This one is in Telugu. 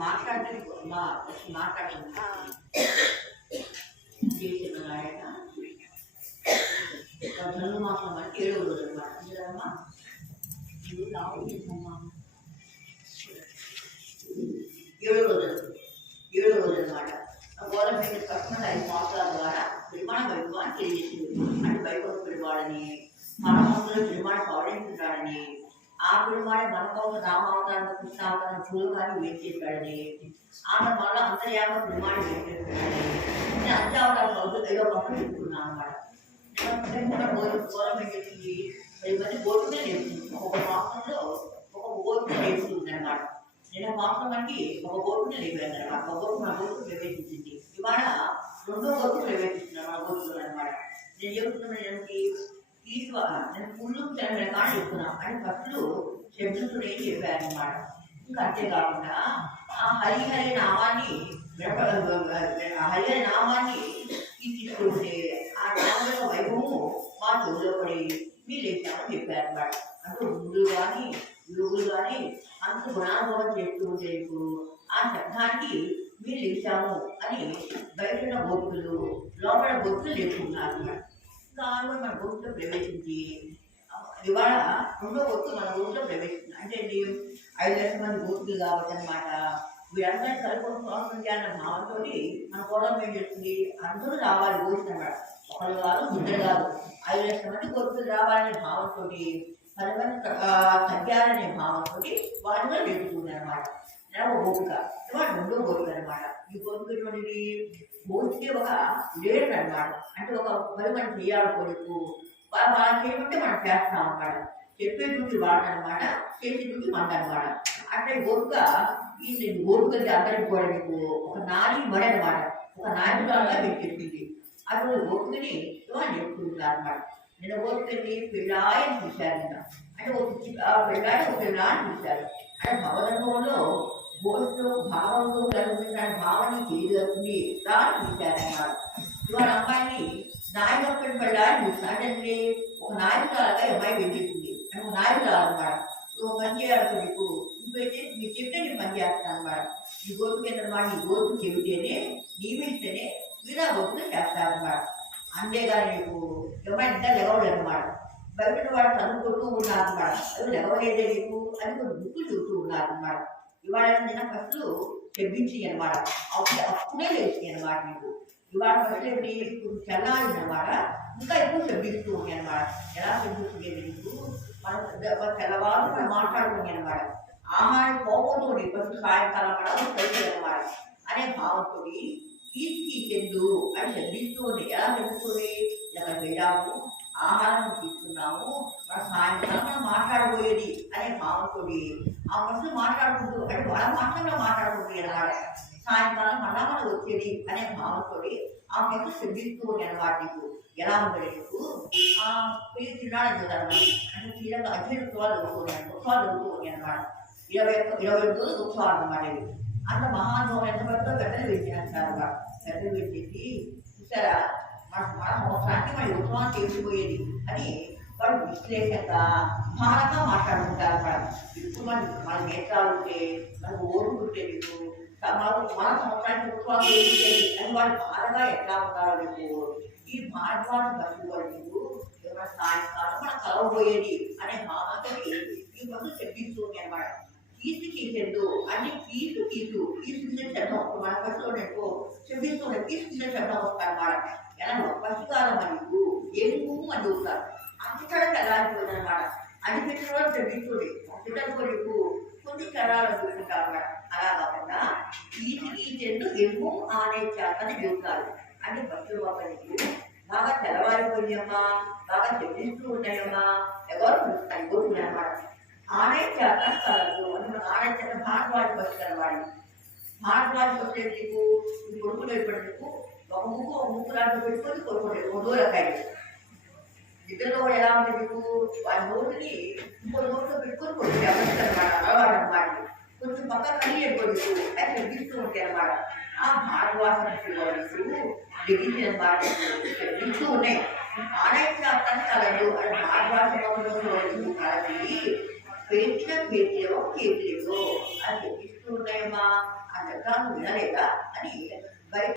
మాట్లాడితే మా మాట్లాడుతుంది చేసిన ఆయన ధను మాసం అంటే ఏడవ రోజు అనమాట చూడమ్మా ఇది రావుమ్మా ఏడవ రోజు ఏడవ రోజు అనమాట గోళం మీద కట్టుకున్న ఐదు సంవత్సరాల ద్వారా నిర్మాణ వైభవాన్ని తెలియజేసింది అంటే వైభవం పిలివాడని మన మనసులో నిర్మాణ పవడించుతాడని ఆ పిలివాడి మనకోసం రామావతారం కృష్ణావతారం చూడగానే వెయిట్ చేశాడని ఆమె మళ్ళీ అంతర్యామ పిలివాడి వెయిట్ చేశాడని నేను అంత్యావతారం అవుతుంది ఏదో పక్కన చెప్తున్నాను అనమాట గోళం చేసింది పది మంది బోటునే నేర్చుకుంది ఒక మాసంలో ఒక బోటునే నేర్చుకుంది అనమాట నిన్న మాసం మనకి ఒక బోటునే లేపాను అనమాట ఒక బోర్డు నా బోర్డు ప్రవేశించింది. ఇవాళ రెండో బోర్డు ప్రవేశిస్తున్నాను మన బోటులో అనమాట నేను చెబుతున్నాను నేను తీసు నేను పుల్లు అని ఫస్ట్ చెబుతుడే ఏం అనమాట ఇంకా అంతేకాకుండా ఆ హరిహరి నామాన్ని హరిహరి నామాన్ని తీసుకుంటే ఆ నామం యొక్క వైభవము మా చెవులో పడి మీరు లేచామని చెప్పారు అనమాట అంటే ముందు కానీ గురువులు కానీ అంత గుణానుభవం చేస్తూ ఉంటే ఇప్పుడు ఆ శబ్దానికి మీరు లేచాము అని బయట ఉన్న గోపులు లోపల గోపులు లేచుకున్నారు అన్నమాట మన గోపులో ప్రవేశించి ఇవాళ రెండో గోపు మన గోపులో ప్రవేశించింది అంటే ఏంటి? ఐదు లక్షల మంది గోపులు కాబట్టి అనమాట వీరందరూ కలుపుకొని స్వాతంత్రం చేయాలన్న భావంతో మన కోణం ఏం చేస్తుంది? అందరూ రావాలి గోపులు అనమాట ఒకళ్ళు కాదు ఇద్దరు కాదు. ఐదు లక్షల మంది గోపులు రావాలనే భావంతో పది మంది తగ్గాలనే భావంతో వాటి కూడా పెట్టుకుంది అనమాట ఒక గోపిక రెండో గోపిక అనమాట ఈ గోపిక ఎటువంటిది ఒక లీడర్ అనమాట అంటే ఒక పది మనం చేయాలి కొడుకు. వాళ్ళు చేయమంటే మనం చేస్తాం అనమాట చెప్పే డ్యూటీ వాడు అనమాట చేసే డ్యూటీ మనది అనమాట అంటే గోపిక ఈ గోపిక అందరికి కూడా మీకు ఒక నాలుగు మడి అనమాట ఒక నాయకురాలుగా మీకు చెప్పింది. అటువంటి గోపికని ఇవాళ చెప్తుంటారు అనమాట నేను గోపికని పిల్లాయని చూశాను అంటే ఒక చి- ఒక పిల్లాని చూశారు. అంటే భవనంలో గోపికలో భావంలో కలుగుతున్న భావన తెలియజేస్తుంది. దాన్ని చూశారన్నమాట ఇవాళ అమ్మాయిని నాయకత్వం పిల్లాని చూస్తారు ఒక నాయకురాలుగా ఈ అమ్మాయి పెంచుతుంది. అని ఒక నాయకురాలు అనమాట నువ్వు మంచి చేయాలి నీకు నువ్వైతే మీరు చెప్తే నేను పని చేస్తాను అనమాట ఈ గోపిక అన్నమాట ఈ గోపిక చెబితేనే నియమిస్తేనే మీరు ఆ గోపిక చేస్తారన్నమాట. అంతేగాని నీకు ఎవరైనా ఇంకా లెగవలేదు అనమాట బయట వాడు చదువుకుంటూ ఉన్నారు అనమాట అది లెగవలేదే నీకు అని కొన్ని బుక్కులు చూస్తూ ఉన్నారు అనమాట ఇవాళ నిన్న ఫస్ట్ తెప్పించి అనమాట అప్పుడే అప్పుడే లేచి అనమాట నీకు ఇవాళ ఫస్ట్ ఏమిటి? ఇప్పుడు అనమాట ఇంకా ఎక్కువ శబ్దిస్తూ ఉంది అనమాట ఎలా శబ్దిస్తుంది నీకు మనం తెల్లవారు మనం మాట్లాడుతుంది అనమాట ఆహారం పోగొట్టుకుని ఫస్ట్ సాయంకాలం కూడా కలిసి అనమాట అనే భావంతో తీసుకి చెందు అని శబ్దిస్తూ ఉంది. ఎలా శబ్దిస్తుంది ఇలా వెళ్ళాము ఆహారం తీసుకున్నాము. మన సాయంకాలం మాట్లాడబోయేది అనే భావంతో ఆ మనసు మాట్లాడుకుంటూ అంటే వాళ్ళ మాత్రంలో మాట్లాడుకుంటూ ఎలాగే సాయంకాలం మళ్ళా మనం వచ్చేది అనే భావంతో ఆ మనుషులు శ్రద్ధిస్తూ నిలబడి అనమాట నీకు. ఎలా ఉంది నీకు? ఆ పిల్లలు తిన్నాడని చూడాలి అంటే తీరంగా అధ్యయన ఉత్సవాలు జరుగుతున్నాయి. ఉత్సవాలు జరుగుతున్నాయి అనమాట ఇరవై ఇరవై ఐదు రోజులు ఉత్సవాలు అనమాట ఇవి. అంత మహానుభవం ఎంత పడుతుందో గడ్డలు పెట్టినారు గడ్డలు పెట్టేసి చూసారా? మన మన సంవత్సరానికి మన ఉత్సవాన్ని చేసిపోయేది అని వాళ్ళు విశ్లేషంగా భారంగా మాట్లాడుకుంటారు అన్నమాట ఇప్పుడు మన మన నేత్రాలు ఉంటే మన ఓర్పు ఉంటే మీకు మనకు మన సంవత్సరానికి ఉత్సవాలు అని వాళ్ళు బాధగా ఎట్లా ఉంటారో మీకు ఈ భారతవాన్ని పట్టుకోవాలి మీకు ఏమైనా సాయంకాలం మనం కలవబోయేది అనే భావంతో ఈ పనులు చెప్పించుకోండి అనమాట. కీసు తీసేందు అన్ని తీసు తీసు. తీసు కింద శబ్దం మన బస్సులో ఎక్కువ చెప్పించుకోండి. తీసు కింద శబ్దం వస్తాయి అన్నమాట ఎలా? పసికాలం మనకు ఎరుపు అని చూస్తారు. అంతకడ కలాలిపోయింది అనమాట అది పెట్టిన వాళ్ళు చెప్పించుకోండి పిల్లలు కొన్ని కళాలు చూసుకుంటారు అన్నమాట అలా కాకుండా కీసు కీసెద్దు ఎరుపు ఆనే చేతని చూస్తారు అంటే పశువులు ఒకరికి బాగా తెల్లవారిపోయిందమ్మా బాగా చెల్లిస్తూ ఉన్నాయమ్మా ఎవరు అయిపోతున్నాయి కోరుకున్నాయి అన్నమాట ఆనే చేత కలదు అని ఆనే చేత భారతవాడికి వస్తారు వాడిని భారతవాడికి వస్తే నీకు ఈ కొడుకులు నీకు ఒక ముక్కు ఒక ముక్కు లాంటి పెట్టుకొని కొడుకుంటాడు ఒక దూరకాయ इधर तो ಹೇಳಾ ಅಂದಿದ್ದು ಅನುಭವದಲ್ಲಿ ಒಂದು ನೋಡ್ತು ಬಿಟ್ಕೊಂಡು ಕೊಡ್ತೀವಿ ಅವಸ್ಥೆ ಮಾಡ ಅಳವಾಡ ಮಾಡಿ ಕೊಂಚ ಪಕ್ಕ ಕೈ ಇಡ್ಕೊಬೇಕು ಯಾಕೆ ಬಿಟ್ಟು ಉಂಟೆ ಮಾಡ ಆ ಭಾರವಾಸನ ಸಿಗೋದು ಡಿವಿಷನ್ ಮಾಡಬೇಕು ಬಿಟ್ಟುನೆ ಆನೈತಿಕ ಅಂತಕ್ಕದ್ದು ಅದು ಭಾರವಾಸನ ಒಂದು ಕಾಲದಲ್ಲಿ ಪೇಟಿನ ಪೇಟಿಯೋ ಕೇಟಿಯೋ ಅದು ಬಿಟ್ಟುನೇಮ ಅದಕ್ಕೆ ವಿನಲೇದ ಅದೇ